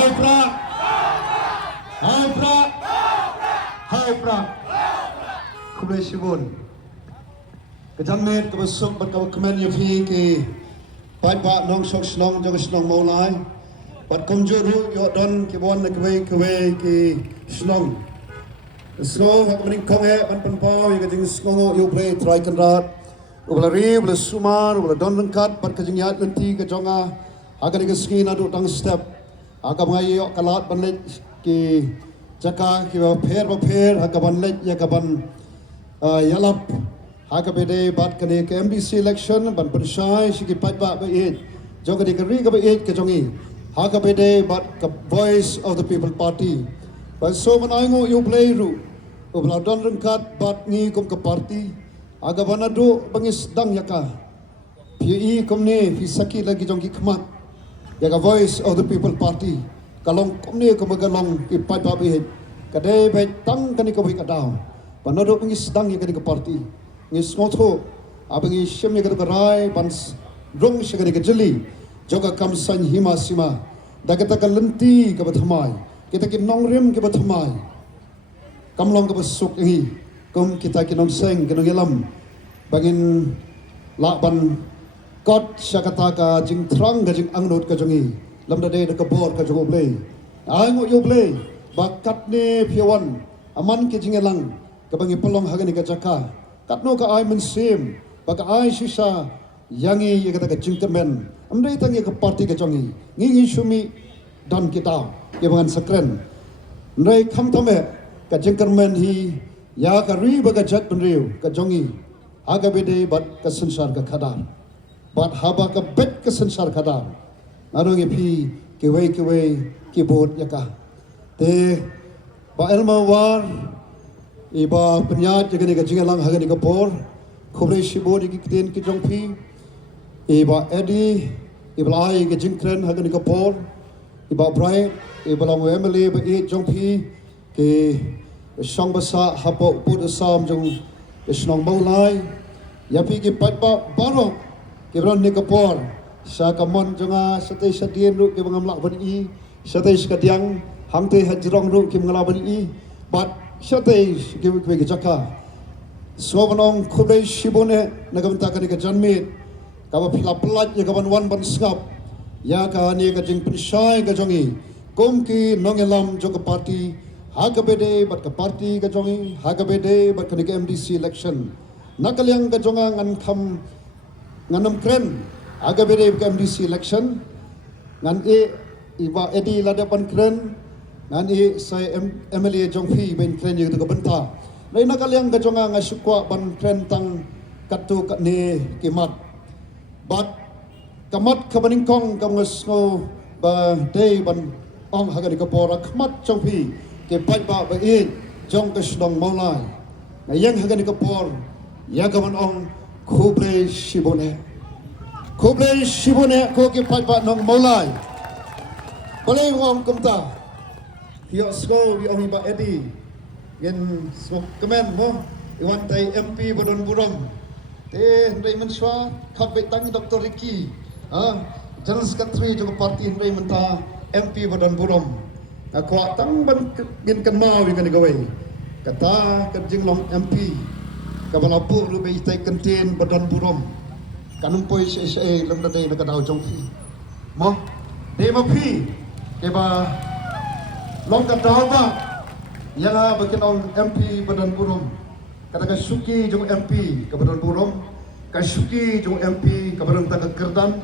Hai pra, hai pra, hai pra. Kublai Shibun. Kejamet kebesuk berkau kemen yafi ke pai nong sok snong jong snong maulai. Pat konjuru yo don ke bon ke snong. So hak mening kong ban penpau yo jing snong yo play try kanrat. Ubla ri ubla sumar ubla don rengkat pat kajing yat nanti ke jonga. Agar ke skin adu tang step. Agar mengai yo kalat banlet ke jaka ke pher agar banlet ya kaban yalap haka bede bat kane ke MDC election ban penshai sigi patba ba it joga de kari ka ba it ke jongi haka bede bat ka voice of the people party ban so man aingo you play ru ubla don rengkat bat ngi kum ka party aga banadu bangis dang yaka pi komne fi saki lagi jongi khmat yaga voice of the people party kalong komne ko magalong ki patba ba it kade ba tang kani ko bi ka daw banado bangis dang yaka ka party ngis ngotho abangi shemye ka rai bans rong shagani ka jeli joga kam san hima sima dagata ka lenti ka bathamai kita ki nongrem ka bathamai kamlong ka basuk ngi kum kita ki nong seng ka nong yalam bangin lakban kot syakata ka jing trang ka jing angnut ka jongi lamda de ka bor ka jogo play aingo yo play bakat ne piawan aman ki jing elang ka bangi pelong hagani ka jaka katno ka ay mensim baka ay sisa yangi ye kata ka jingtermen amdai tangi ka party ka jongi ngingi shumi dan kita ye bangan sakren ndai kham tame ka jingtermen hi ya ka ri baga jat penriu ka jongi aga bede bat ka sansar ka khadar bat haba ka bet ka sansar khadar narungi phi ke wei ki bot yaka te ba elma war iba penyat jagani ka jingalang hagani ka por Kublai Shibun ki kiden ki jongpi iba edi iba ai ka jingkren hagani ka por iba bright iba long emily ba e jongpi ke song basa hapo put asam jong snong maulai yapi ki patba baro ke bron ni ka por sa kamon jonga sate sadien ru ke bangamlak ban i sate skadiang hamte hajrong ru ke mangala ban i bat Syatay kibig jaka so manong Kublai Shibun nagamta ka ni ka janmit ka pelat ya kaban wan ban skap ya ka ni ka jing pensyai ka jongi kum ki nongelam jong ka party haga bede bat ka party ka jongi haga bede bat ka ni ka MDC election nakalyang ka jonga ngan kham nganam kren haga bede ka MDC election ngan iba edi ladapan kren nani saya MLA Jongpi ben kren yu tu benta lai nakaliang ka jonga nga sukwa ban kren tang katu ne kimat bat kamat kabaning kong kam ngasno ba day ban ong hagani ka pora kamat Jongpi ke pai ba ba in jong ka sdong maulai na yang hagani ka por ya kaman ong Kublai Shibun ko ke pai ba nong maulai boleh wong kumta Yo sko yo hiba edi yen smok kemen mo iwan tai MP Bodon Burong te ndai menswa khat bai tang Dr. Ricky General Secretary jong parti ndai menta MP Bodon Burong ko tang ban bin kan mau wi kan gawai kata kan jinglong MP ka balapu lu bai tai kantin Bodon Burong kanum poi se lam da dai na ka daw jong fi mo de ma phi ke ba long ka dawa yana bakin ong MP Bodon Burong kata ka suki jong MP ka Bodon Burong ka suki jong MP ka Bodon ta Kerdan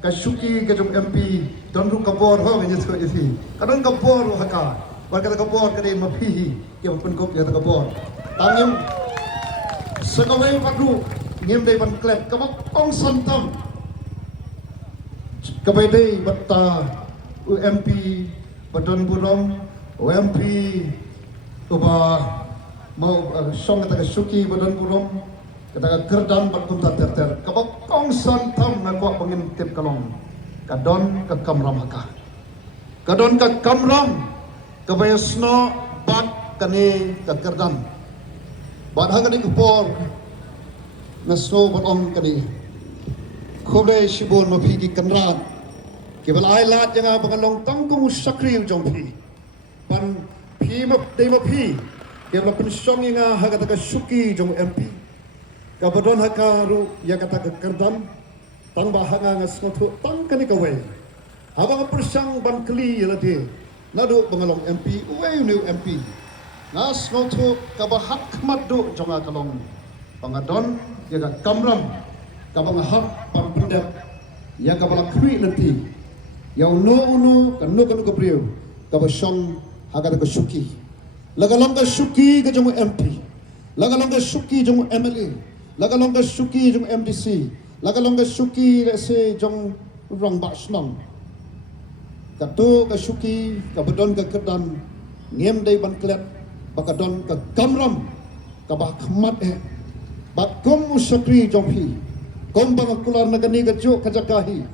ka suki ka jong MP don ru kabor ho ngi so ifi kadang kabor haka ba kata kabor ka dei mapi ke pun kop ya ta kabor tangim sakawai padu ngim dei ban klep ka ong santam ka bai dei batta UMP Bodon Burong OMP uba mau song kata suki Bodon Burong kata Kerdan batum ter kabak kong santam na ko pangin tip kalong kadon ka kamram haka kadon ka kamram kabayasno bat kani ka Kerdan bat hagani ko por na so batong kani Kublai Shibun mapigi kanrat kibal ai lat yang bangalong tangkung sakri jong pi pan pi map dei map pi kibal pensong yang hagata ka suki jong MP kabadon hakaru yang kata ka kerdam tang bahanga ngasngotu tang kani ka wei habang persang ban kli yalati nadu bangalong MP wei new MP ngasngotu kabahat kmadu jong akalong pangadon yang kamram kabang hak pan pendap yang kabala kri nanti yang no kanu kepriu kabasong hagata ka suki lagalong ka suki ka jong MP lagalong ka suki jong MLA lagalong ka suki jong MDC lagalong ka suki se jong rang basnong katu ka suki ka bedon ka kedan ngem dei ban klet bakadon ka kamram ka ba khmat bat kom usakri jong pi kom bang kular nagani ka jo ka jakahi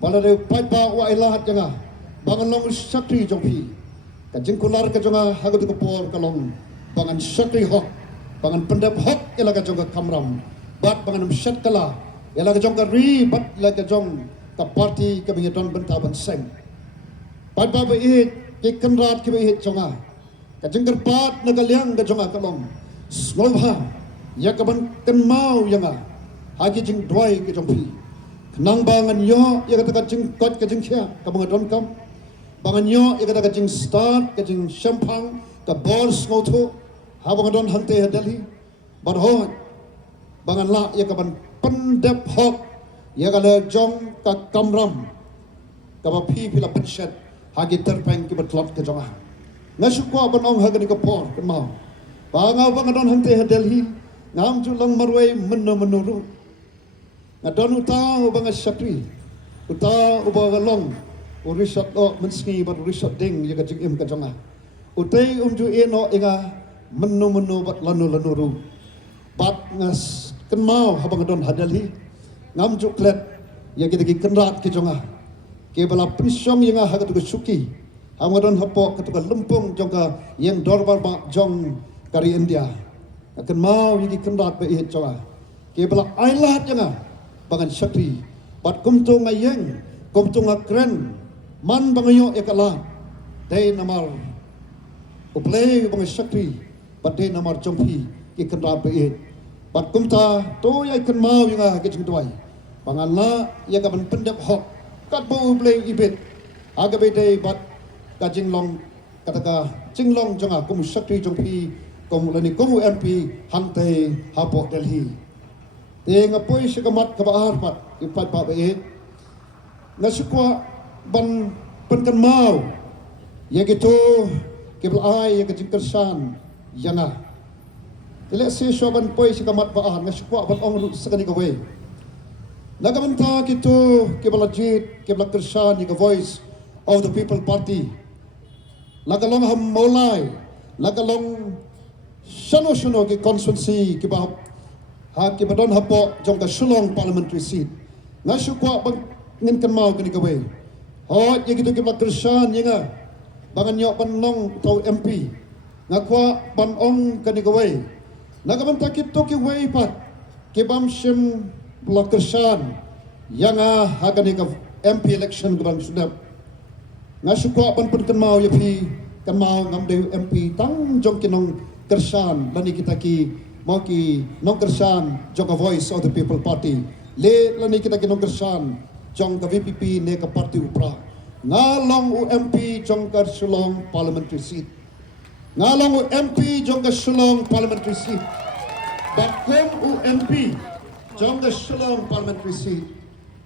balare pai pa wa ilahat janga bangalong usakri jong pi ka jingkular ka jonga hagatu ka por kalong bangan sakri hok bangan pendap hok ila ka jonga kamram bat bangan syat kala ila ka jonga ri bat ila ka jong ka parti ka bingadon bentaban seng pai pa ba i ke kanrat ke bi jonga ka jingkar pat nagaliang ka jonga kalong ngolha ya ka ban kan mau yanga hagi jing doi ke jong pi nang bangan yo ya kata jing kot ka jing kya ka bangadon kam bangan yo ya kata jing start ka jing champang ka bors ngoto habang don hante hadali bar ho bangan la ya ka ban pendep hok ya ka le jong ka kamram ka ba pi pila pensat hagi terpeng ki betlot ka jonga ngasukwa banong hagani ka por kan mau banga bangan don hante hadali ngam julang marwai menuru ngadon utau banga sakri utau ubagalong urisat o menski bar urisat ding ya kajing im kajonga utai ju eno inga menu bat lanu ru bat ngas kenmau habang don hadali ngam ju klet ya kita ki kenrat ki jonga ke bala pisyong yang hagat ku suki hamadon hapo ketuka lempung jongka yang dorbar ba jong kari India akan mau yang kenrat be it jonga ke bala ailat janga bangan sakri bat kumtu ngayeng kumtu ngakren man bangayo ekala dei namar uplay bangan sakri bat dei namar jompi ki kenrat be it bat kumta to ya kan mau yang ke jing tuai bangan la ya ka ban pendap hok kat bo uplay ibet aga be dei bat ka jinglong kataka jinglong jonga kum sakri jompi kum lani kum MP hante hapo Delhi nga poi sikamat kabaar pat ipat pa be nasukwa ban penkan mau ya gitu kibal ai ya kejingkersan yana tele se shoban poi sikamat baar nasukwa ban ong sakani gawe nagamanta gitu kibal ajit kibal kersan ya voice of the people party lagalong ham molai lagalong shano ki constituency kibab haki badon hapo jong ka Shillong parliamentary seat ngasukwa bang ngin kan mau kini kawe hot ye gitu kibla kersan yenga bangan yo panong tau MP ngakwa ban ong kani kawe nagaman takit to ki wei pat kibam sim bla kersan yanga hagani ka MP election kibam sudap ngasukwa ban pun kan mau yepi kan mau ngamde MP tang jong kinong kersan lani kita ki Moki nongkersan jong voice of the people party le lani kita ki nongkersan jong ka VPP ne ka parti upra ngalong UMP jong ka Shillong parliamentary seat ngalong UMP jong ka Shillong parliamentary seat bakom UMP jong ka Shillong parliamentary seat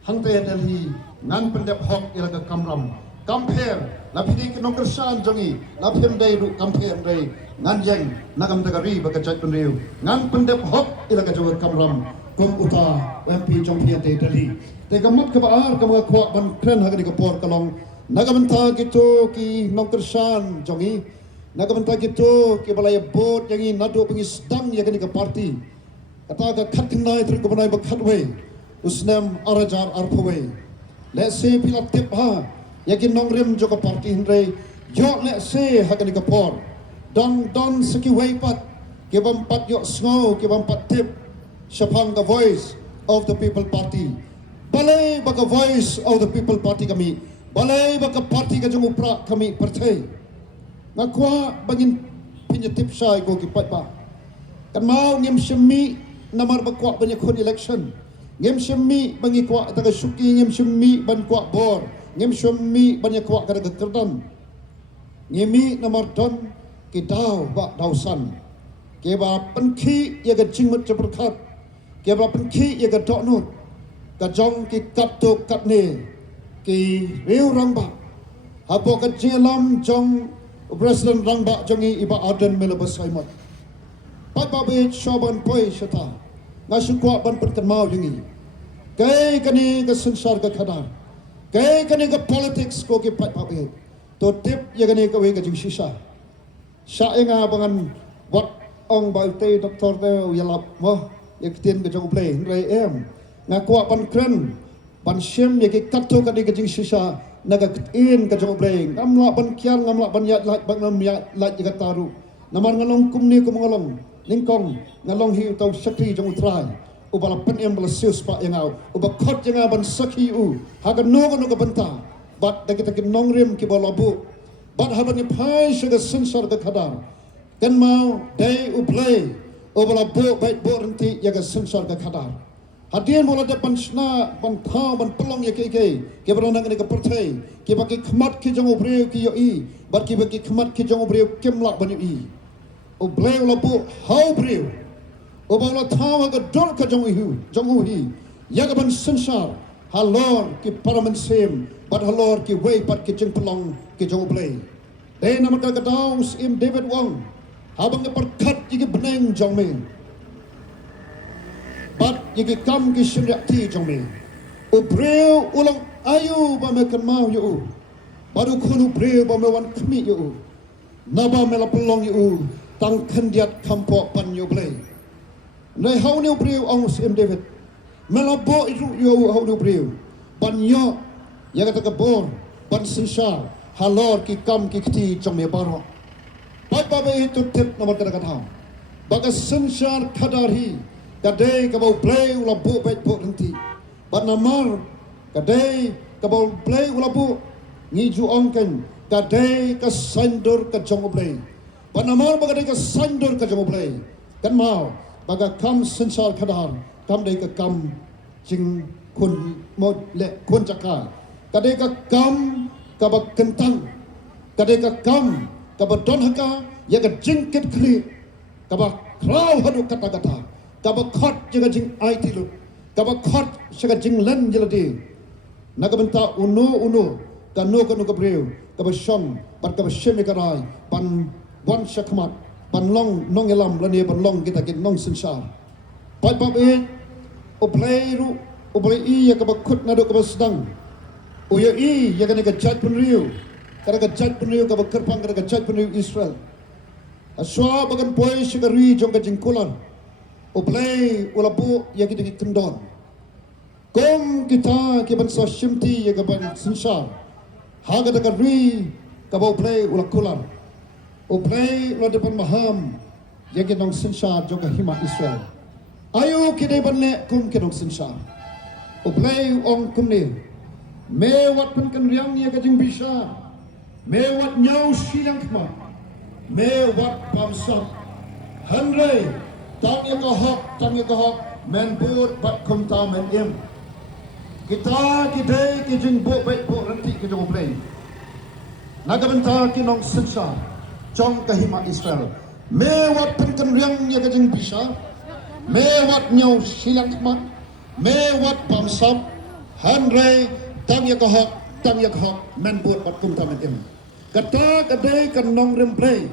hangte Delhi ngan pendep hok ila ka kamram compare lapidi ki nongkersan jongi laphem dai ru compare dai ngan jeng nagam dagari bakajat penriu ngan pendep hok ila ka jawat kamram kum uta MP jong piate Delhi te gamut ka baar ka mga kwa ban kren hagani ka por kalong nagamanta gitu ki nongkersan jongi nagamanta gitu ki balaya bot yangi nado pengis dang ya kani ka parti kata ka khat knai tri ko banai ba khat we usnam arajar arpwe let's say pila tip ha yakin nongrim jo ka parti hindre yo let's say hagani ka por don seki weipat ke bampat yo sngo ke bampat tip syapang the voice of the people party balai baga voice of the people party kami balai baka parti ka jung upra kami partai ngakwa bangin pinyatip sai ko kipat ba kan mau ngem semi namar bakwa banyak kon election ngem semi bangi kwa taga suki ngem semi ban kwa bor ngem semi banyak kwa kada kerdan ngemi namar don ki daw ba dawsan ke ba penki ya ga jingmat berkat ke ba penki ya ga doknut ka jong ki kat to kat ne ki riu rang ba hapo ka jelam jong President rang ba jongi iba aden melabas saimat pat ba be shoban poi shata ngasukwa ban perkan mau jongi kai kani ka sansar ka khadar kai kani ka politics ko ki pat ba be to tip ya kani ka we ka jing sisa sa enga bangan wat ong ba te doktor de yalap mo yaktien ka jong play re em ngakwa ban kren ban shem ya ki katto ka di ka jing sisa nagakin ka jong breng ngamla ban kian ngamla ban yat lat bang nam yat lat jaga taru namar ngalong kumni ko ngalong ningkong ngalong hiu tau sakri jong utrai ubala pen em bala sius pa yangau uba khot yanga ban sakhi u haga no no banta bat da kita kin nongrim ki bala bu bat habani phai shaga sensor da khadar kan mau dai u play ubala bu bait bu renti yaga sensor da khadar hadian bola depan sna ban thau ban pelong ya ke berondang ni ke pertai ke bagi khmat ki jong obreu ki yo i bar ki bagi khmat ki jong obreu kemlak ban yo i obreu labu hau breu obola thau ga dol ka jong hu jong hu hi ya ga ban sensar halor ki parliament sem bat halor ki wei pat ki jeng pelong ki jong obreu dei nama ka daung im David Wong habang ke perkat ki beneng jong men bat yaki kam ki syariati jong me ubreu ulang ayu ba me kan mau yu baru khunu breu ba me wan khmi yu naba me la pelong yu tang khandiat kampo pan yu blai nei hau ni breu ong sim David me la bo iru yu hau ni breu ban yo ya kata ka bor ban sinsar halor ki kam ki kti jong me baro ba ba be itu tip nomor kata kata baga sinsar kadari kadai kabau play ula bu baik bu nanti bat namar kadai kabau play ula bu ngiju ongken kadai ka sandur ka jong play bat namar bagadai ka sandur ka jong play kan mau baga kam sensar kadar kam dai ka kam jing kun mod le kun caka kadai ka kam ka ba kentang kadai ka kam ka ba don haka ya ka jingkit kli ka ba krau hadu kata-kata kaba khot jaga jing IT lu kaba khot jaga jing len jeladi nagabenta uno kanu kabreu kaba shong bat kaba shemi karai ban wan shakmat ban long nong elam lani ban long kita kin nong sensar pat pap e oblei i ya kaba khut nado kaba sedang uya i ya kana ka jat penriu kada ka jat penriu kaba kerpang kada ka jat penriu Israel aswa bagan poi shigari jong ka jing kulan oblei ulabu ya kita kendon kom kita ke bansa shimti ya ke ban sinsar haga da ri ka oblei ulakular oblei ula depan maham ya ke nong sinsar juga hima Israel ayo kita banle kum ke nong sinsar oblei ong kumne mewat pen kan riang ya ke jing bisa mewat nyau silang kma mewat pamsat handre tang ya kahok men bud bat kum ta men im kita kidai ki jing bo baik bo renti ki jong play naga benta ki nong sensa jong kahima Israel mewat penken riang ya ka jing bisa mewat nyau silang mat mewat pamsam hanre tang ya kahok men bud bat kum ta men im kata kadai kan nong rem play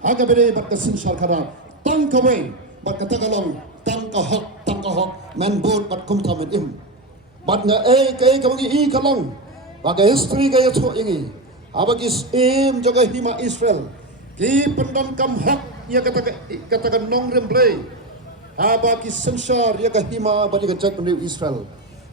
aga bere bat ka sensa kada tang kawai bat kata kalong tang kahok men bud bat kum tamen im bat nga kai kamangi i kalong baga history gaya tho ingi abagis im jaga hima Israel ki pendan kam hak ya kata nong remplay abagi sensar ya ka hima badi ka jat penriu Israel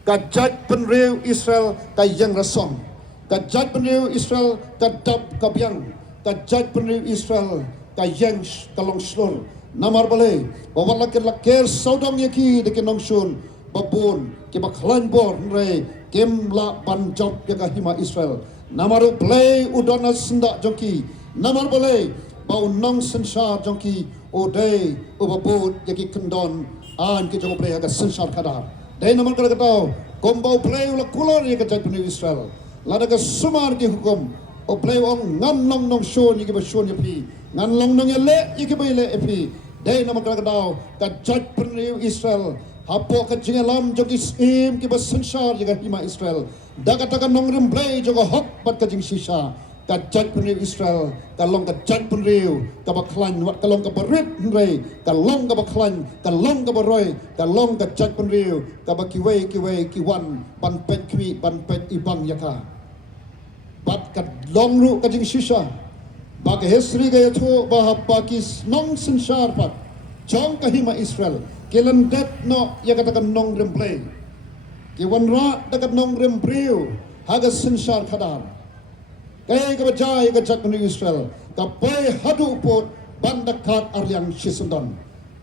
ka jat penriu Israel ka yang rasom ka jat penriu Israel ka dab ka biang ka jat penriu Israel ka yang kalong slol namar bale bawa lakir saudam yaki dekin nongsun babun ki baklan bor re Kim la ban job jaga hima Israel. Namaru play udana senda joki. Namar boleh bau nong sensar joki odai ubabut jaki kendon an ke jogo play aga sensar kadar. Dai namar kada katau kombau play ula kulor jaga jat puni Israel. Lada ka sumar ki hukum o play ong ngan nong nong show ni ke ba show ni pi. Ngan long nong le ni ke ba le pi. Dai namar kada katau ka jat puni Israel. Hapo ka jingalam jogi im ki ba sensar jaga hima Israel. Daga daga nong rim play jogo hok bat ka jing sisa. Ka jat pun Israel, ka long ka jat pun riu, ka baklan wat ka long ka berit rei, ka long ka baklan, ka long ka beroi, ka long ka jat pun riu, ka bakiwei kiwan ban pet kwi ban pet ibang yaka. Bat ka long ru ka jing sisa. Ba ka history ka yato ba pakis nong sensar pat. Jong ka hima Israel, kelan det no yaka ta nong rem play. Ki wan ra ta nong rem riu, haga sensar kadar. Kaya ka bajai ka jat puni Israel ka pai hadu pot bandakat aryang sisundon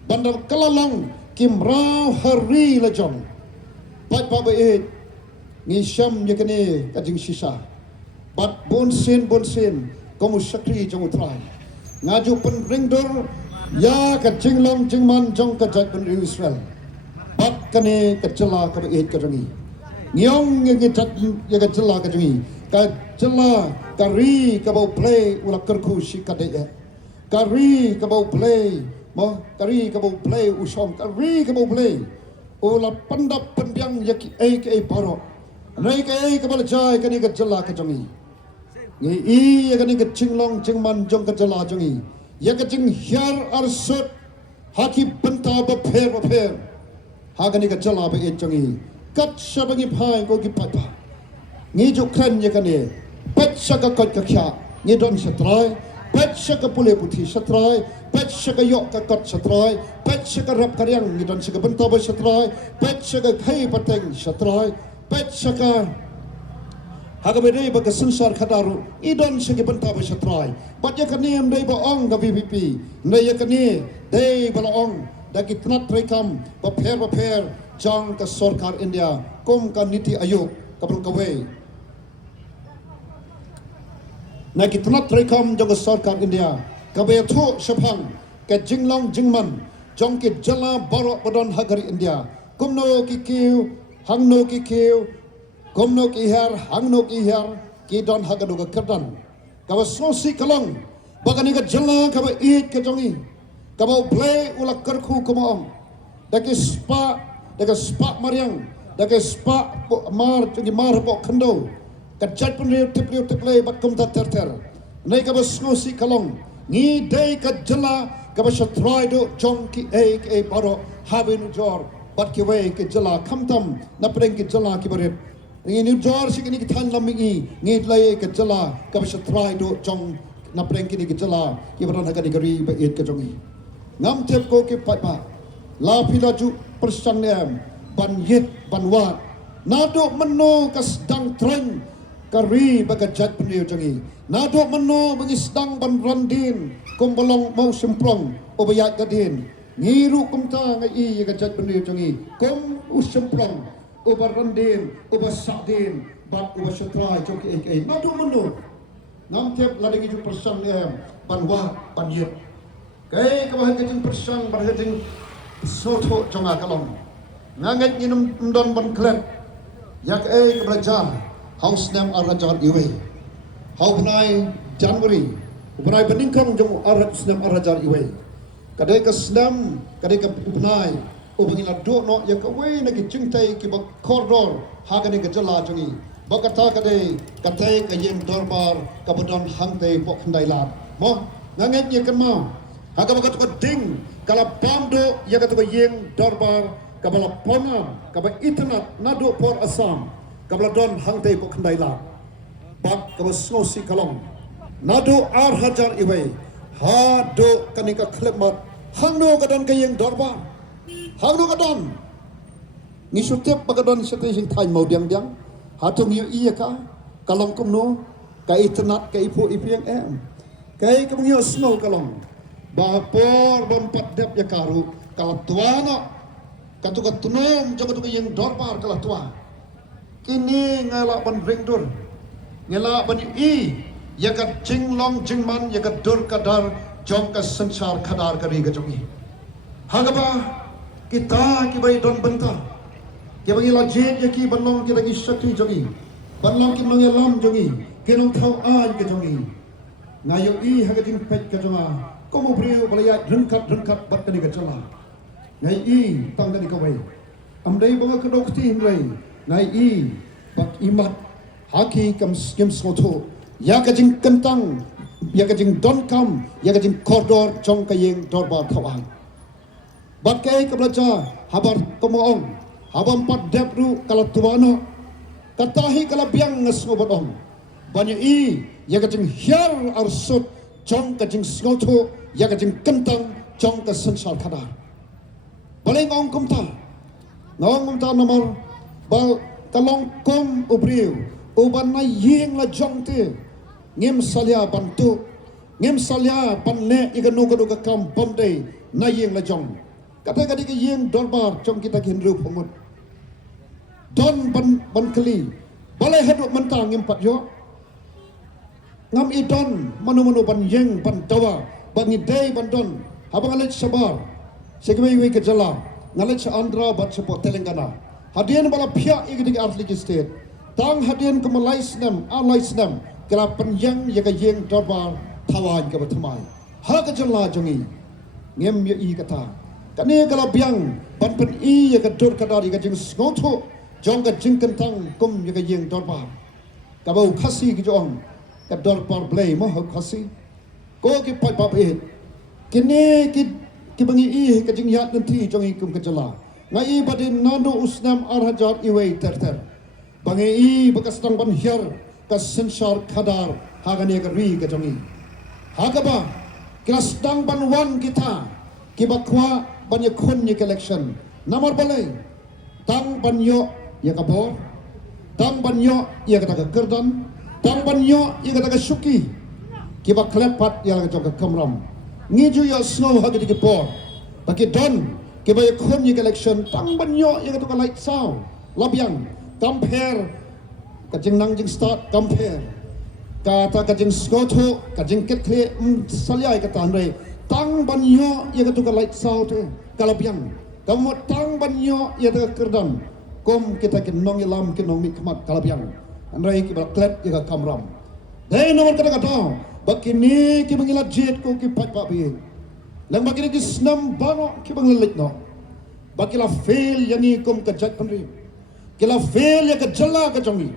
bandar kalalang kimrau hari lejong pat pa ba ni syam yakane ka jing sisa bat bonsin komu sakri jong utrai ngaju pen ringdor ya ka jinglong jingman jong ka jat puni Israel bat kane ka jela ka ba ka jangi ngiong ngi jat ya ka jela ka jangi ka jela kari ka bau play ula kerku si kadaya kari ka bau play mo kari ka bau play usom kari ka bau play ula pandap pendiang yaki ai paro nai ka ai ka bal jai ka ni ka jela ka jongi ngi I ka ni ka jinglong jingman jong ka jela jongi ya ka jing hiar arsut haki benta ba pher ha ka ni ka jela ba e jongi kat sabangi phai ko ki pata ngi jo kran ya ka ni pet saka kot ka kya ni don satrai pet saka pule puthi satrai pet saka yok ka kot satrai pet saka rap karyang ni don saka benta ba satrai pet saka khai pateng satrai pet saka haga bedai ba ka sensar khadaru I don saka benta ba satrai pat ya ka ni dei ba ong ka VVP nei ya ka ni dei ba ong da ki tnat rekam ba pher jang ka sarkar India kom ka niti ayog ka wei na kitna trekam jong sarkar India kabe tho shapang ke jinglong jingman jong ke jala baro bodon hagari India kumno ki kiu hangno ki kiu kumno ki her hangno ki her ki don hagadu ka kerdan kawa sosi kalong bagani ka jala kabe it ke jongi kabe play ula kerku kumong dake spa mariang dake spa mar jongi mar bo khando kajat pun tiplay bat kum ter nei ka bas ngosi kalong ni dei ka jala ka bas try do jong ki e baro habin jor bat ki we ki jala khamtam na preng ki jala ki baret ni ni jor si ki than lam mi ni lai ka jala ka bas try do jong na preng ki jala ki baran ha ka ni gari ba et ka jongi ngam tep ko ki pat ba la pilaju persan ban yet ban wat na do meno ka sedang tren kari baga jat puniu jangi nado meno mengisdang ban randin kumbolong mau semplong obayat gadin ngiru kumta ngai ga jat puniu jangi kum usemplong obar randin obar sadin bat obar setra joki nado meno nam tiap lagi ju persan ban wa ban yet kai ka bah kajing persan ban kajing soto jonga kalong ngangat nyinum don ban klet yak ka belajar House nam arajar iwe. How benai January. Benai beningkang jong snam arajar iwe. Kadai ka snam, kadai ka benai. Ubangila do no ya ka we na ki chingtai ki ba corridor ha ka ni ka jala jongi. Ba kata kadai katai ka yen dorbar ka bodon hangte pok ndai lat. Mo nganget ye kan ma. Ha ka ba ka ding kala pamdo ya ka to yen dorbar ka bala ponam ka ba internet nado por Assam. Kabla don hangtei po kandai la bak kabla sosi kalong nado ar hajar iwe ha do kanika klepmat hangno kadon kayeng dorba hangno kadon ni sutep pagadon sete sing thai mau diang hatung yu iya ka kalong kumno ka internet ka ipu ipiang kai kamung yu snow kalong ba por bom pat dep ya karu kala tuana katuka tunom jogo to kayeng dorba kala tua kini ngala ban ringdur ngala ban I yakat jinglong jingman yakat dur kadar jong ka sansar kadar kari ka jongi hagaba kita kibai don benta kibai la jet yaki banlong kita ngi shakti jongi banlong ki mangelam jongi kinong thau an ka jongi ngayo I hagating pet ka jonga komo breu balaya rengkat bat kani ka jala ngai I tang kani ka wai amdai banga kedok ti himrai ngai I bak imat haki kam skim soto ya kajing kentang ya kajing don kam ya kajing koridor jong kayeng dorba thawang bat kai kablaja habar komoong habam pat depru kala tuano katahi kala biang ngasmo batong banyak I ya kajing hiar arsut jong kajing soto ya kajing kentang jong ka sensar kadar baleng ong kumta ngong kumta nomor bal kalong kom ubriu uban na yeng la jong te ngem salia bantu ngem salia panne iganu ganu ka kam bomde na yeng la jong kata kadi ke yeng dorbar jong kita kinru pumut don ban kali balai hadu mentang ngem pat yo ngam idon manu ban yeng ban tawa bangi day ban don habang alit sabar segway we ke jala ngalit sa andra bat sa Telangana hadian bala pia igdig artlik state tang hadian ke Malaysia Malaysia kala penjang ya ka yeng dorbar thawan ka bathmai ha ka jalla jongi ngem ya I kata kane kala biang ban pen I ya ka dor kadari ka jing ngotho jong ka jing kentang kum ya ka yeng dorbar ka bau khasi ki jong ka dorbar blai mo ha khasi ko ki pai pa pe kene ki bangi I ka jing yat nanti jongi kum ka jalla ngai badin nando usnam arhajar iwei terter bangi I bekas tang ban hiar ka sensar kadar hagane ka ri ka jongi hagaba kelas dang ban wan kita kibakwa banyak khun ni collection nomor balai tang banyo ya ka bor tang banyo ya ka ta kerdan tang banyo ya ka ta suki kibak klepat ya ka ka kamram ngiju ya snow hagadi ke bor baki don kibay khun ni collection tang banyo ya ka ta light sound labyang compare kajing nang jing start compare kata kajing skoto kajing ketle salyai kata andre tang banyo ya katu ka light sound kalabiang kamu tang banyo ya ta kerdan kom kita kinong ilam kinong mikmat kalabiang andre ki baklet ya ka kamram dai nomor kata kata bakini ki bangilat jet ko ki pat pa bi lang bakini ki snam bano ki bangilat no bakila fail yani kom ka jat pandri kila fail ya ka jalla ka jongi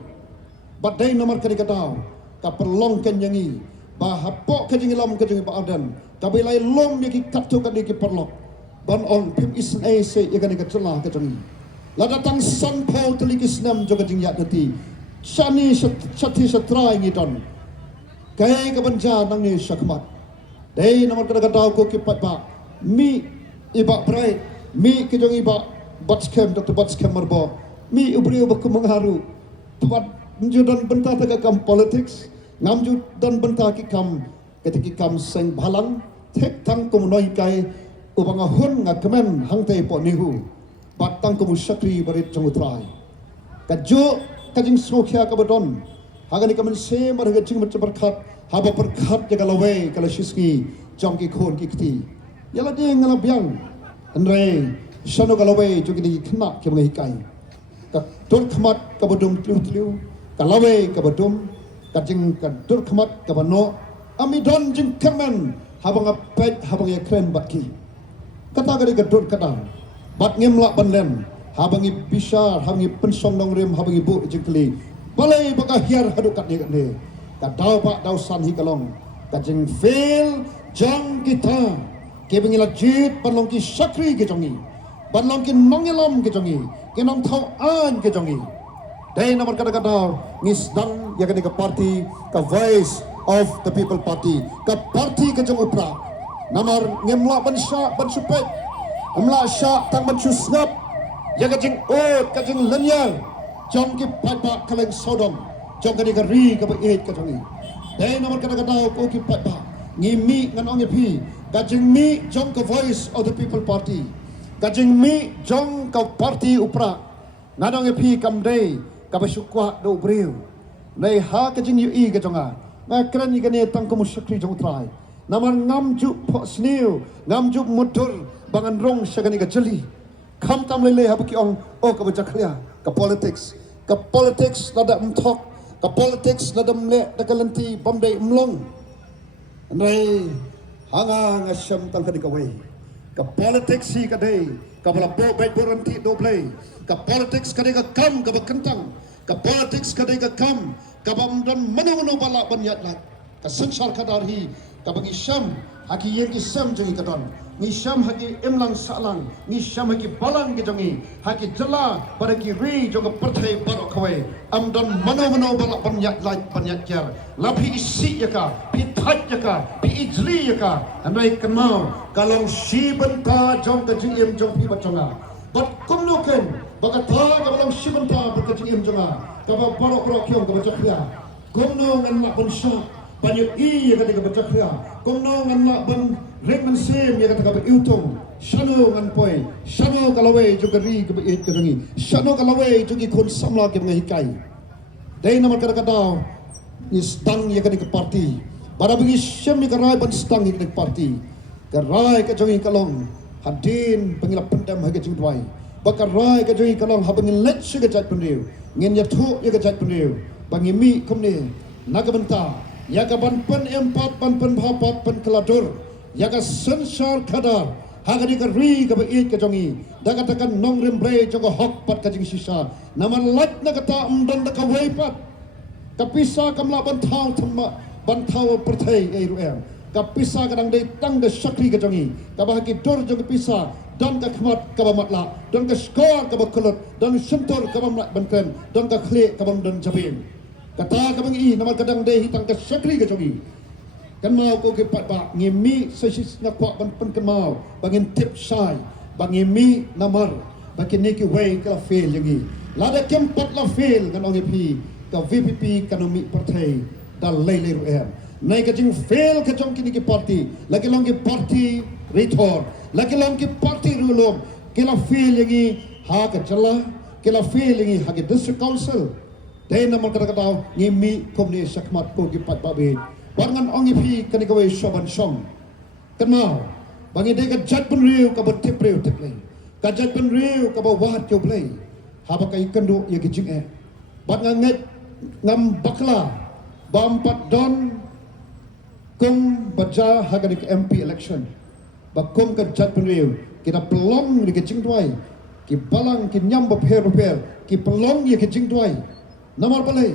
badai nomor kadi kata ka perlong ken yangi ba hapok ka jingi lam ka jingi ba adan tapi lai lom yaki kaptu ka diki perlok ban on pim isn ai se ya ka jalla ka jongi la datang san paul teliki snam joga jing ya dati shani chati satra ngi don kai ka banja nang ni sakmat dai nomor kadi kata ko ki pat ba mi iba prai mi ki jongi ba batskem dr batskem marbo mi ubri ba kumangharu pat Judan bentah tak kam politics, ngam judan bentah ki kam ketika kam seng balang, tek tang kum noi kai ubang ahun ngakmen hang te po nihu, batang kum syakri barit jongutrai. Kajo kajing sokya kabadon, hagani kamen se marga jing berkat, haba berkat jaga lawe kala shiski jong ki khon ki kti. Yala dia ngalabyang, andre shano galawe jogi di kena ki mengai kai. Ka tur khmat kabadum tliu kalawe kabadum kajing kadur khmat kabano amidon jing kemen habang apet habang ya krem batki kata gari kadur kadang bat ngemla banlem habangi bisar habangi pensong nong rem habangi bu jingkli balai baka hiar hadu kat ni kadau pak dau san hi kalong kajing fail jang kita ke bengila jit panlong ki sakri ke jongi panlong ki nongelam ke jongi ke nong thau an ke jongi dai nomor kata-kata ngisdang ya ka parti ka voice of the people party ka parti ka jong upra nomor ngemla bansha bansupet amla sha tang bansusngap ya ka jing ka jing lenyal jong ki papa kaleng sodom jong ka ri ka ba ka jongi dai nomor kata-kata ko ki papa ngimi ngan ong pi ka jing mi jong ka voice of the people party ka jing mi jong ka parti upra ngadong pi kam dai kabasukwa do breu nei ha ka jing yu i ka jonga na kran ni kane tang ko mushakri jong trai naman ngam ju pho sneu ngam ju mutur bangan rong shagani ka jeli kham tam le ha ki ong o ka bajaklia ka politics lada mthok ka politics lada mle da kalanti bomdai mlong nei hanga ngasham tang ka dikawai ka politics hi ka dei ka bala bo bai boranti do play ka politics ka dei ka kam ka bakantang ka politics ka dei ka kam ka bamdan manu bala banyat lat ka sansar ka dar hi ka bagi sham haki yen ki sam jengi ka don ni sham haki imlang salang ni sham haki balang ki jongi haki jala pada ki ri joga perthai barok khawai amdan manu bala banyat lat banyat kyar lapi isi yaka pi that yaka pi ijli yaka anai kenau kalong shiban ka jong ka jim jong pi bachanga bat kumnuken baka tha ka balong shiban ta baka jim jonga ka ba barok kyong ka bachakya kumno ngan la bonsha banyu i ya kata bachakya kumno ngan la ban rekman sem ya kata iutong shano ngan poi shano kalawe juga ri ka it ka jangi shano kalawe juga kon samla ke ngai kai dai namar kata ni stang ya kata parti para bagi syam ni karai ban stang ya kata parti karai ka jangi kalong hadin pengilap pendam haga jing tuai bakar rai ka jangi kalong habangin let suga jat pendiu ngin ya thu ya ka jat pendiu bangi mi komne nagabanta ya ka ban pen empat ban pen bhapat pen keladur ya ka sensar kadar haga di ka ri ka ba it ka jangi daga takan nong rembre jogo hok pat ka jing sisa naman lat na kata umdan da ka weipat kapisa kamla ban thau thamma ban thau perthai ei ruem kapisa kadang dei tang da sakri ka jangi ka ba ki dor jong pisa dan ka khmat ka ba matla dan ka skor ka ba kolot dan sentor ka ba mat banken dan ka khle ka ba dan jabin kata ka bang i namal kadang dei hitang ka sakri ka jangi kan mau ko ke pat ba ngemi sesis na kwa ban pen kan mau bangin tip sai bangemi namar bakin neki way ka fail yangi lada kem pat la fail kan ong pi ka VPP kanomi partai dal lei lei ruem nai ka jing fail ka jong kini ki parti lagi long ki parti retor lagi long ki parti rulom kila fail yangi ha ka jala kila fail yangi ha ki district council dai namal kata kata ngemi komni sakmat ko ki pat babe bangan ong pi kani ka way shoban song kan mau bangi dai ka jat pun riu ka bat tip riu tip lei ka jat pun riu ka ba wat yo play ha ba kai kando ya ki jing e bat nganget ngam bakla bampat don kung baja hagani ke MP election bakum ka jat penriu kita pelong di ke jing tuai ki balang ki nyam ba pher ki pelong ye ke jing tuai namar balai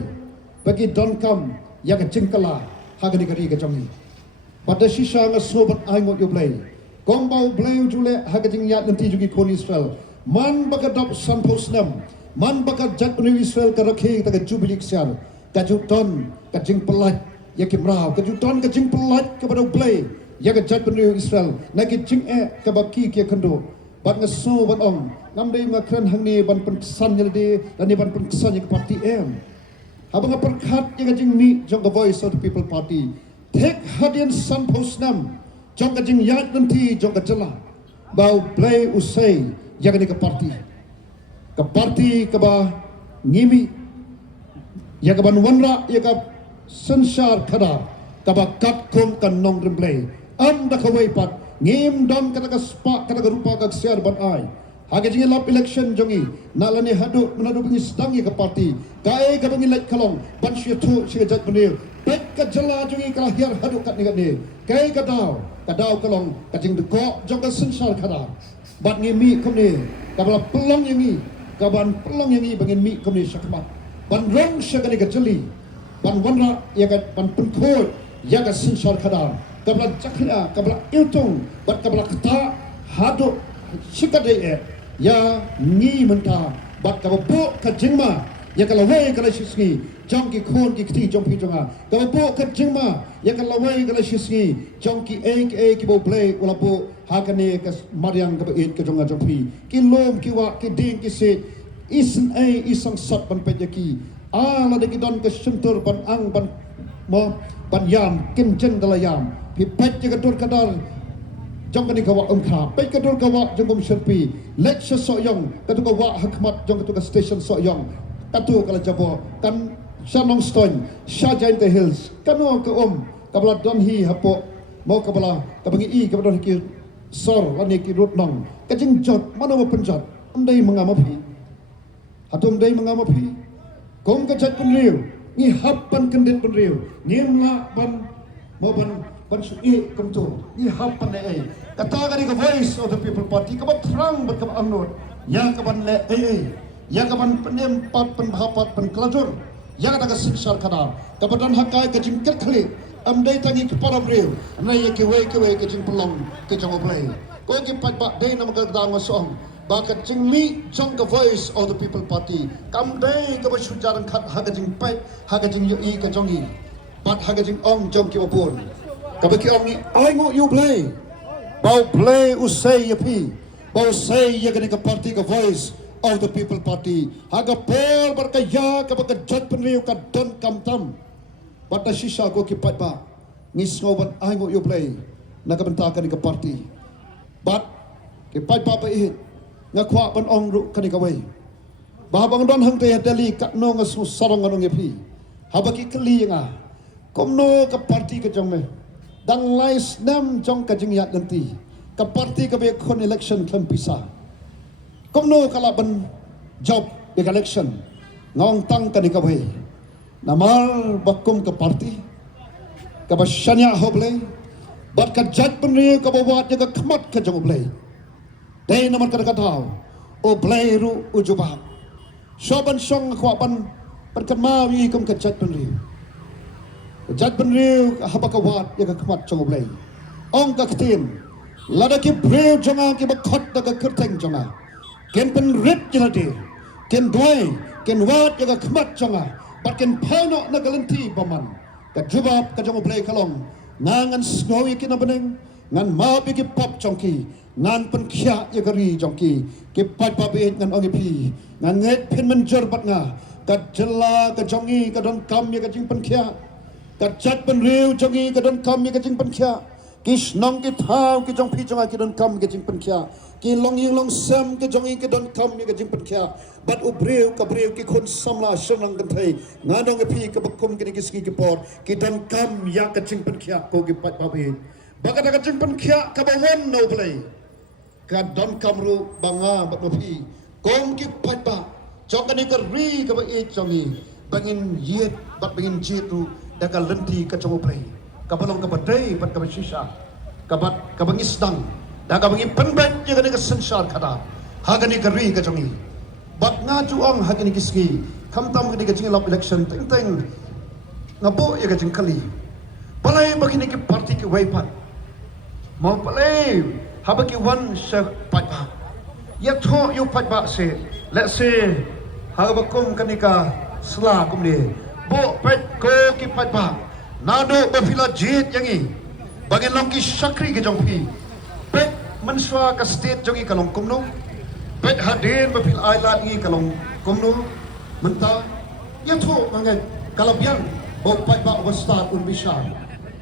bagi don kam ya ke jing kala hagani ke ri ke jongi pada sisa nga sobat ai ngot yo play kombau play jule hagajing yat nanti jugi kon Israel man bakadap sampos nam man bakat jat penriu Israel ka rakhi ta ka jubilik sial ka juton ka jing pelat ya ki mrau ka juton ka jing pelat ka pada play ya ka jat penriu Israel na ki jing ka baki ki kando bat ngaso bat ong nam dei makran hangni ban pensan yelde dan ni ban pensan ya parti em habang perkhat ya ka jing ni jong the voice of the people party take hadian sampos nam jong ka jing yat nanti jong ka jela bau play usai ya ka ni ka parti ka ba ngimi ya ka ban wanra ya ka sensar kada ka ba kat kon kan nong remplay am da ka way pat ngim don ka ka spa ka ka rupa ka siar ban ai haga jing lap election jongi nalani hadu menadu bingi sedangi ka parti kai ka bingi lek kalong ban sia tu sia jat benir pek ka jela jongi ka hiar hadu kat ni kai ka daw kalong ka jing de ko jong ka sensar kada bat ngimi komni ka bala pelong yangi kaban pelong yang i bangin mi komni sakmat ban rong sagani ka jeli ban wanra ya ka ban penkhot ya ka sensor khadar kabla chakla kabla iltung bat kabla kata hadu sikade ya ngi menta bat ka bo ka jingma ya ka lawai ka shisni jong ki khon ki khti jong pi jonga ka bo ka jingma ya ka lawai ka shisni jong ki ki bo play wala bo hakane ka mariang ka it ka jonga jong pi ki lom ki wa ki ding ki se isan isang sat ban pejaki ala de ki don ka sentur ban ang ban mo ban yam kin jen dalayam pi pet ka dur kadar jong ka ni ka wa kha pe ka dur ka wa jong kom serpi let so yong ka tu ka wa hakmat jong ka tu ka station so yong katu kala jabo kan Shanong Stone Giant Hills kanu ke kabla donhi hapo mau kabla kabangi I kabla ki sor lani ki rutnong kajing jot mana mo penjot andai mangamapi hatum dai mangamapi kom ka jat penriu ni hapan kendit penriu niamla ban mo ban su kom tu ni hapan ai kata kali ka voice of the people party ka terang ber ka angnot ya ka ban le ya ka ban penem pat pen hapat pen kelajur ya ka siksar kadar ka badan hakai ka jingkat khali amdai tangi ke para breu nai ke we ke jing pelong ke jong oblai ko ke pat ba dai nam ka dang song ba ka jing mi jong ka voice of the people party kam dai ka ba sujaran khat ha ka jing pai ha ka jing yu I ka jong I pat ha ka jing ong jong ki opon ka ba ki ong ni ai ngo you play bau play usai yapi bau say ya ka party ka voice of the people party haga por berkaya ka ba ka jat penriu ka don kam tam bata sisa ko kipat ba ngis ngobat ai ngo you play na ka bentakan ka party bat kipat ba ba ihit nga kwa ban ong ru ka ni ka wei ba bang don hang te dali ka no nga su sarong anong yapi haba ki kli nga komno ka party ka jong me dang lais nam jong ka jing yat nanti ka party ka be kon election kan pisa komno kala ban job di election ngong tang ka ni ka wei namal bakum ke parti ka basyanya hoble bat ka jat penri ka bawat ka khamat ka jong oblei dai naman ka tau oblei ru ujuba soban song kwa ban perkemawi kum ka jat penri haba ka wat ka khamat jong oblei ong ka ktim lada ki breu jonga ki bakhot ka kerteng jonga ken pen rit jelati ken doi ken wat ka khamat jonga Bakin pano na galanti baman ka jubab ka jong oblei kalong ngangan snowy ki na beneng ngan mabi ki pop jongki ngan pen kya ya gari jongki ki pat pabi ngan ongi pi ngan nget pen menjer bat nga ka jela ka jongi ka don kam ya ka jing pen kya ka jat pen riu jongi ka don kam ya ka jing pen kya ki snong ki thau ki jong pi jonga ki don kam ka jing pen kya ki long ying long sam ki jongi ki don kam ya ka jing pen kya bat ubreu ka breu ki khon samla shanang kan thai nganong pi ka bakum ki ski ki por ki don kam ya ka jing pen kya ko ki pat pabi baga ka jing pen kya ka bawon no play ka don kam ru banga bat no pi kom ki pat ba jokani ka ri ka ba e jongi bangin yet bat bangin jitu da ka lenti ka jong play ka balong ka badai bat ka shisha ka bat ka bangis dang da ka bangi penben je ka ka sensar kada ha ka ni ka ri ka jongi bat nga juang ha ka ni kiski kam tam ka ni ka jing lap election teng teng ngabo ya ka jing kali palai ba ki ni ki party ki wai pat mau palai ha ba ki wan se pat ba ya tho yu pat ba se let's say ha ba kum ka ni ka sla kum ni bo pet ko ki pat ba nado bafila jit yangi bagin long ki sakri ke jong pi pet manswa ka state jongi kalong kumno pet hadin bafil ailat ngi kalong kumno menta ya tho mangai kalabian bo pat ba wasta un bisa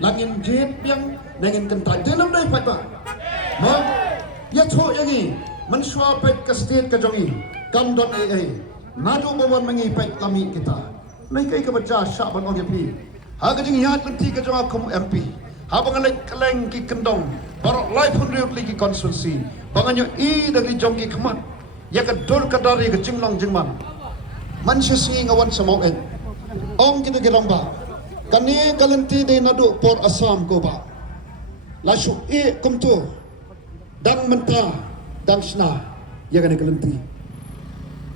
langin jit yang nangin kentai denam dai pat ba ma ya tho yangi manswa pet ka state ka jongi kam dot ai nado bawon mangi pet lami kita nai kai ka baca sya ban ong pi ha ka jing yat lenti ka jong akum MP ha bangalai kaleng ki kendong barok life hundred lagi konstitusi banganyo I dari jong ki khamat ya ka dor ka dari ka jinglong jingman mansya singi ngawan samau en ong kita gerong ba kani kalenti de nadu por asam ko ba lasu e kumtu dang menta dang sna ya kani kalenti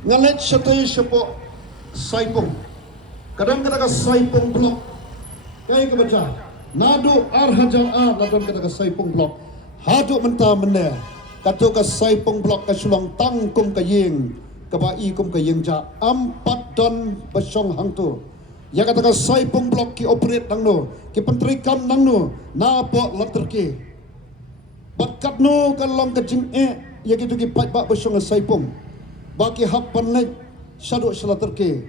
ngalet satay sepo saipong kadang-kadang saipong blok kaya ka baca nado arhajang ladon kata ka saipong blok hadu menta mene katu ka saipong blok ka sulong tangkum ka ying ka bai kum ka ying ja ampat don basong hang tu ya kata ka saipong blok ki operate nang no ki pentri kam nang no na po later ki bakat no ka long ka jing ya gitu ki pat ba basong saipong baki hak panai sadu salater ki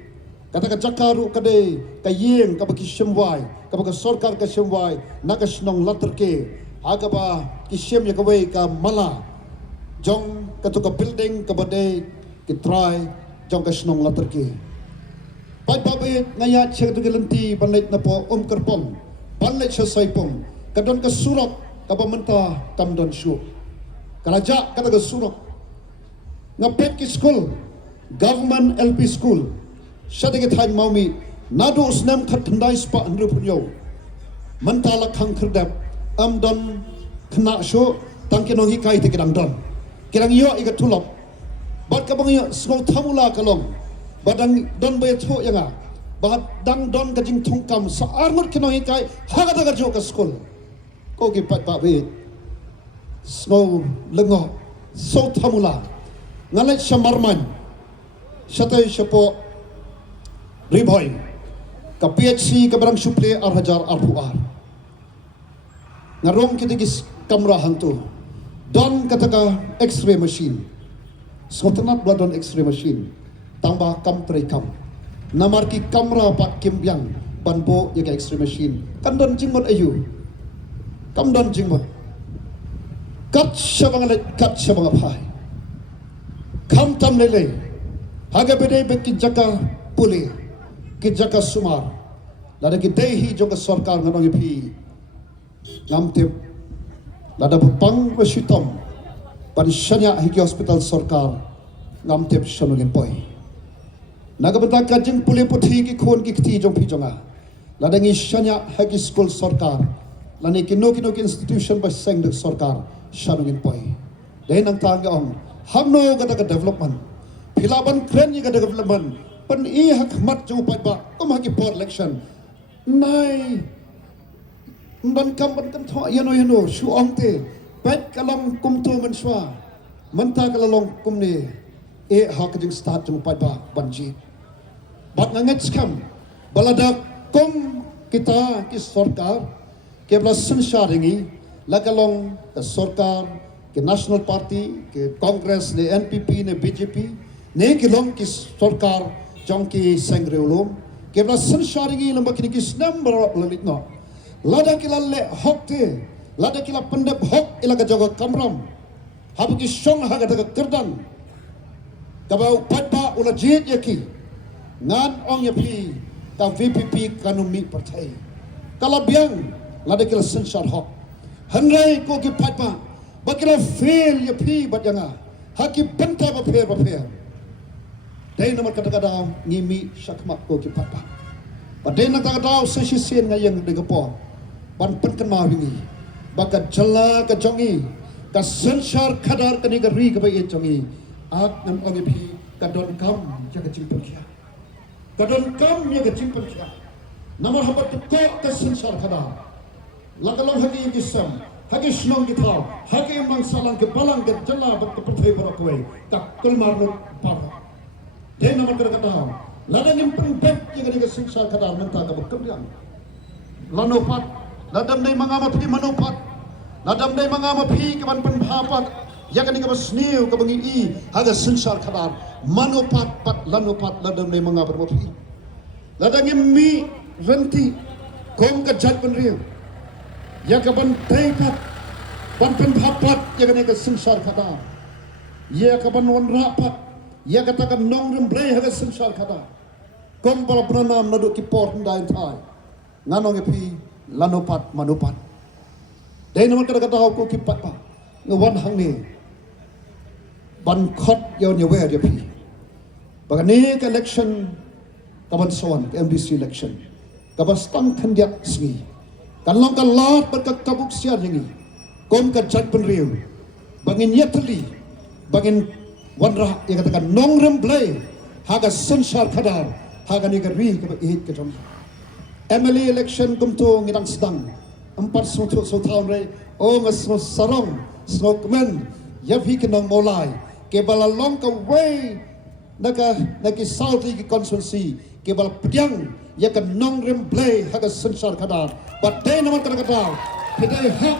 kata ka jakaru kade ka yeng ka baki semwai ka baka sarkar ka semwai naga snong later ke aga ba ki sem ya ka wei ka mala jong ka to ka building ka bade ki try jong ka snong later ke pai babe ngaya chek tu gelenti banlet na po kerpom banlet sesai pom kadon ke surat ka pementa kam don syu kalaja kata ke surat ngapet ki school government LP school syade ke thai maumi nadu usnam khat thandai spa andru punyo mentala khang kherdap am don khna syo tangke no hi kai te kedang don kirang yo iga tulop bat ka bang yo smol thamula kalong badang don bay tho yanga bat dang don ka jing thongkam sa armut kino hi kai haga daga jo ka school ko ki pat pa we smol lengo so thamula ngalai shamarman shatay shapo riboy ka PHC ka barang suple arhajar arpuar ngarong kitigis kamera hantu don kataka x-ray machine sotanat don x-ray machine tambah kam kam namar ki kamera pat kimbyang banbo ya x-ray machine kan don jingmot ayu kam don jingmot kat shabang apai kam tam lele haga bede beki jaka puli ki jaka sumar lada ki dehi joka sarkar nganong pi ngamtip lada pang basitom pansyanya hiki hospital sarkar ngamtip shanungin poi nagabata kajing puli puthi ki khon ki khti jong phi jonga lada ngi shanya hiki school sarkar lani ki no institution ba seng de sarkar shanungin poi dai nang tang ong hamno gata ka development philaban kren ni ka development pan I hak mat jo pa ba kom haki por election nai ban kam ban kan tho yano shu ong te pet kalong kum tu man shwa manta kalalong kum ni e hak jing start jo pa ba banji bat nganget skam balada kum kita ki sarkar ke bla sansharingi lakalong ka sarkar ke national party ke congress ne NPP ne BJP ne ki long ki sarkar jong ki sangreulum ke bla sansharingi lamba kini ki snam barap lalit no lada kila le hokte lada kila pendep hok ilaga jaga kamram habu ki shong haga daga kerdan kabau patpa ula jit yaki ngan ong yapi ka VPP kanumi partai kala biang lada kila sensar hok hanrai ko ki patpa bakila fail yapi batjanga haki benta ba fair dai nomor kata-kata ngimi syakmak ko ki patpa padai nak kata sesi sen ngayang de gapo ban penkan mawingi baka jala ka jongi ka sensar khadar kani ka ri ka bai jongi ak nam ongi phi ka don kam jaga chimpal kya ka don kam ya ka chimpal kya namar habat ko ka sensar khadar lakalong hagi gisam hagi snong ki thau hagi mang salang ke balang ke jala bak ka perthai bara koi ka kulmar no par de namar kata ladang yang pendek yang ada sensar khadar menta ka bakam yang lanopat ladam dai mangama phi manopat ladam dai mangama phi ke ban penhapat ya kan ka sniu ka bangi I haga sensar khadar manopat pat lanopat ladam dai mangama per phi ladang mi renti kom ka jat pen riu ya ka ban tai pat ban penhapat ya kan ka sensar khadar ya ka ban wan rapat ya kata ka nong remblai haga sensar khadar kom bala pranam nadu ki port ndai thai nganong phi lanopat manupat dai naman kata ko ki pat pa ngawan hang ni ban khot yo ni wer pi bagani ka election kaban sawan MDC election kabas tang thandia smi kalong ka lat ber ka kabuk sia ngi kom ka jat pen riu bangin yatli bangin wanra ya katakan nong remblai haga sensar khadar haga ni ka ri ka ihit ka jom MLA election kumto ngidang sedang 400 tahun re o ngasno sarong snokmen yafi kenang molai ke balalong ka way naki salty ki constituency ke bal pediang ya kan nong remplay haga sensar kadar but day naman kata pedai hak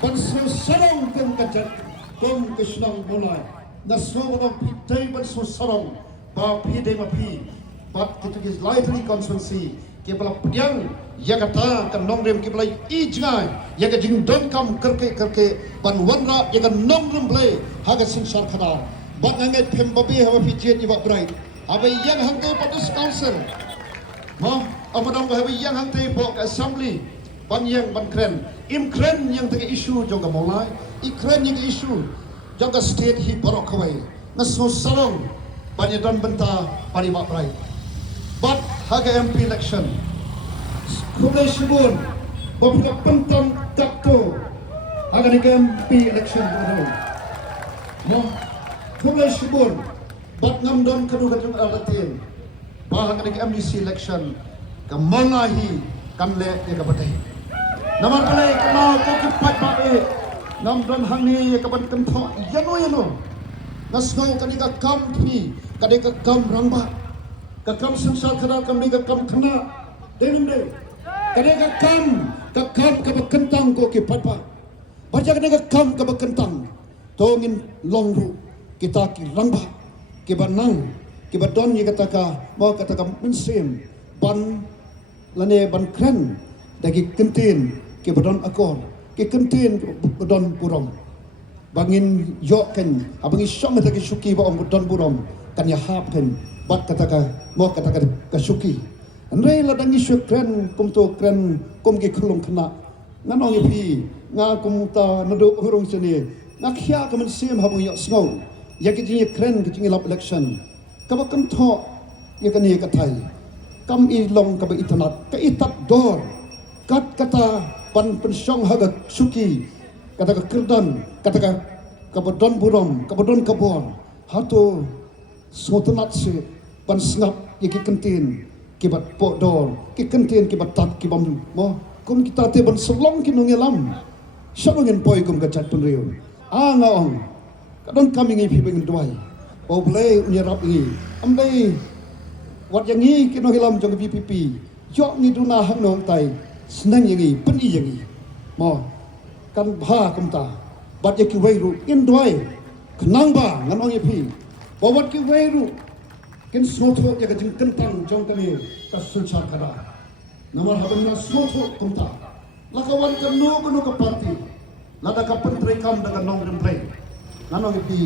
ban sarong kem kajat kom kisnang molai nasno no pedai ban sarong ba pedai mapi but kita ki lively constituency ke bala pediang ya kata kan nong rem ke bala I jangai ya ka jing don kam kerke ban wanra ya kan nong rem play haga sensar khada ban ngai phem babi hawa pi jet iwa brai abai yang hang ke patus council Mo amadong bahawi yang hang te po ka assembly ban yang ban kren im kren yang te isu jong ka molai I kren yang isu jong ka state hi borok kawai ngaso sarong ban dan benta pani mak prai but haga MP election Kublai Shibun Bapika pentang takto haga ni MP election bodoh mo Kublai Shibun bat ngam don kadu kadu alatin bahaga ni MDC election kamalahi kamle ye kapatai naman palai kamau ko kipat bae nam don hangni ye kapan kentho yano nasgau kadika kampi kadika kam rangba ka kam sansar khara kam ni ka kam khana denim de kadika kam ka kentang ko kipat ba baca kadika kam ka kentang tongin longru kita ki rangba ki banang ki badon ye kataka mau kataka mensim ban lane ban kren dagi kentin ke badon akor ke kentin badon burom bangin yoken abangi song dagi suki ba om badon burom kan ya hapken bat kataka mo kataka kasuki andai ladangi syukren kumto kren kum ke khulung khna nanong ipi nga kumta nadu hurung sini nakhya kamen sim habu yo sngau yakiti kren kitingi lap election kabakan tho yakani kathai kam ilong ka itanat ka itat dor kat kata pan pensyong haga suki kata ka kerdan kata ka kabodon burom kabodon kabor hato sotanat se pan sngap yaki kentin kibat podor ki kentin kibat tat kibam mo kum kita te ban selong kinungelam sabangin poi kum gachat penriu ngaong kadon kami ngi pibeng duai o play unyarap ngi amdai wat yang ni kino hilam jong PPP yok ni duna hang no tai senang yang ni peni yang ni mo kan bha kumta bat ye ki weiru in doi kenang ba nganong ye pi bawat ki weiru ken snotho ye ka jing kentang jong kami ka sulsa kara namar haben na snotho kumta lakawan kan no ka parti lada ka pentri kam daga nong remplay nganong ye pi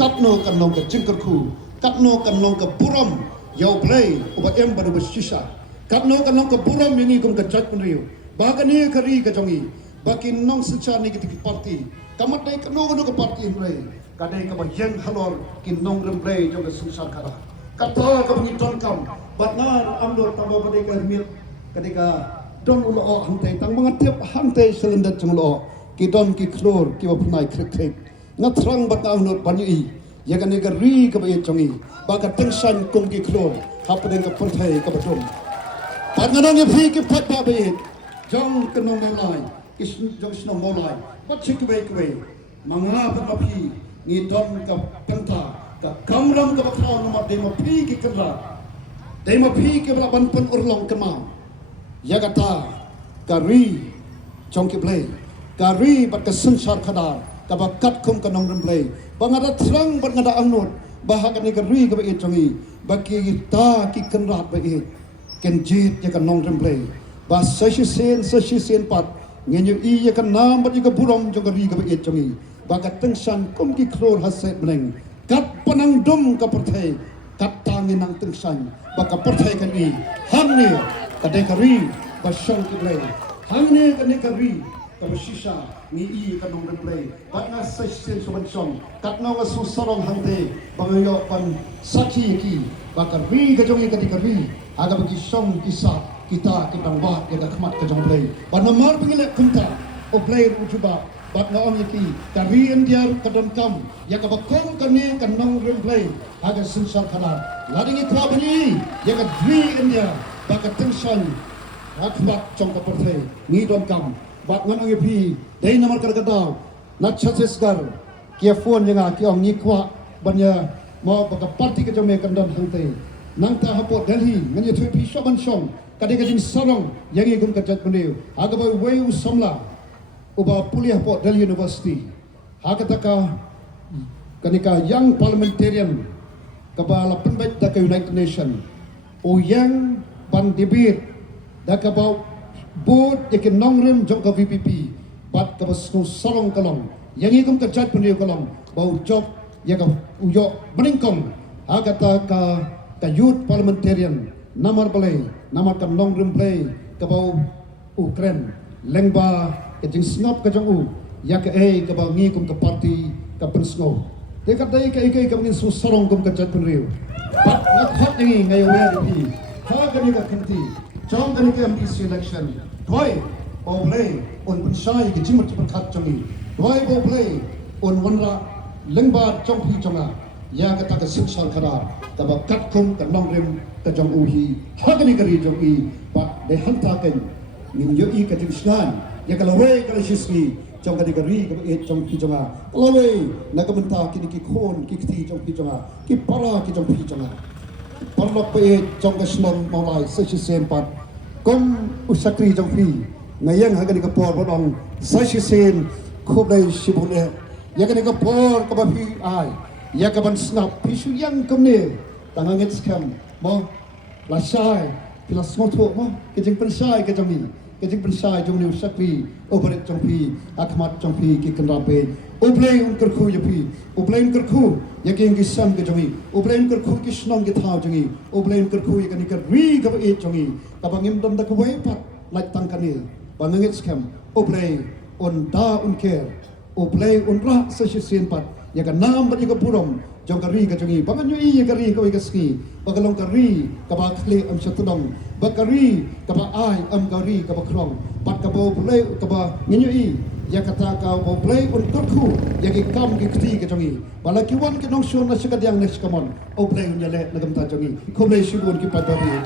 kapno kan nong ka jingkerku kapno kan nong ka buram Yau play uba em baru bersisa. Kapno kan nong keburam ini kum kejat penriu. Bahkan ni keri kejongi. Bakin nong secara ni ketika parti. Kamat dai kano ke parti play. Kadai kapan yang halor kin nong rem play jong susah kara. Kata kapan ton kam. Batngar amdor tambah badai kermil. Ketika don ulo hantai tang mengatip hantai selendat jong ulo. Ki don ki klor ki wapunai krek. Ngatrang batngar amdor banyi. Ya kan negara ri kebayat jongi. Baka tengsan kum ki klor hapa dengan pertai ke betul panganong ye phi ki phat ba be jong kenong molai jong snong molai pat sik be manga pa phi ni don ka tenta ka kamram ka bakhaw no ma de ma phi ki kra de ma phi ki bla ban pun urlong kema ya kata kari jong ki play kari bat ka sansar khadar ka bakat kum kenong rem play bangada thrang bat ngada angnut bahagian negeri kebaik jongi bagi kita ki kenrat baik kenjit ya kan nong remplay bas sesisen pat ngenyu I ya kan nam bat juga buram juga ri kebaik jongi bagat tengsan kum ki klor haset meneng kat panang dum ka perthai kat tangin nang tengsan baka perthai kan I hamne kadai kari basang ki play hamne kadai kari ka basisa ni I kan nong remplay bat na sesisen sobansong kat na wasu sarong hangte bangayo pan saki ki bakar ri ka jongi ketika ri aga bagi song kisah kita kitang bat ya khmat ka jong play ban nomor pengilek kunta o play ujuba bat na ong ki kari india kadon kam ya ka bakong kani kan nong rem play aga sinsar khalar ladingi club ni ya ka ri india bakar tengsan akhbat jong ka perthai ni don kam bat nganong pi dai nomor karkata na chhattisgarh kia phone yang ki ong ni kwa banya mau baka parti ke jome kandan hangte nangta hapo Delhi ngani thui pi soban song kade kajing sarong yang igum kajat bendeu aga ba wei usamla uba puliah po Delhi University hakataka kanika young parliamentarian kabala penbait da United Nation o yang pan debate da ka ba board yakin nongrem jong ka VPP bat ka basno sarong kalong yang igum kajat bendeu kalong bau job ya ka uyo meningkong agata ka youth parliamentarian namar balai namar kan long rim play kabau Ukraine lengba ke jing snap ka jong u ya ke kabau ngi kum ka party ka pensngo dekat dai ka ikai ka min su sarong kum ka chat pen riu pat nak hot ngi ngai we ri ha ka ni ka kanti chong ka ni ka MPC election toy o play on pun sai ke jing mat pan khat chongi toy o play on wanra lengba chong pi chonga ya ka ta ka sik sal khara ta ba kat kum ka long rim ka jong u hi ha ka ni ka ri jong i pa de han ta kan min yo i ka jing snan ya ka lawe ka shiski trong cái gari cái trong khi trong à lawe na ka menta ki ki khon ki thi trong khi trong à ki para ki trong khi trong à parlok pe trong cái snom mawai sa chi sen pat kom usakri trong khi ngayang ha ka por bodong sa chi sen khob dai shibune ya ka por ka ba phi ai ya ka ban snap phi su yang kom ne tangang it scam mo la sai pila smoto mo ke jing pen sai ke trong ni cái chính pensai trong nhiều sắc phi, operate trong phi, akmat trong phi, cái cần rape, oplay un kerku ya phi, oplay un kerku, ya cái cái sam cái trong ni, oplay un kerku cái snong cái thao trong ni, oplay un kerku ya cái ri cái bait trong ni, cái bang im dom dak way pat, like tangkan ni, bang ngit scam, oplay un da un care, oplay un ra sa sin pat, ya cái nam bat ya cái purom, trong cái ri cái trong ni, bang nyu i cái ri cái ski, bang long cái ri, cái bang kle am chatudong. Bakari kaba ai am gari kaba krong pat kaba play kaba nginyui ya kata ka play on kurku ya ki kam ki kti ke jongi bala ki wan ki nong shon na shika diang next come on o play unyale nagam ta jongi khomle shibun ki padabi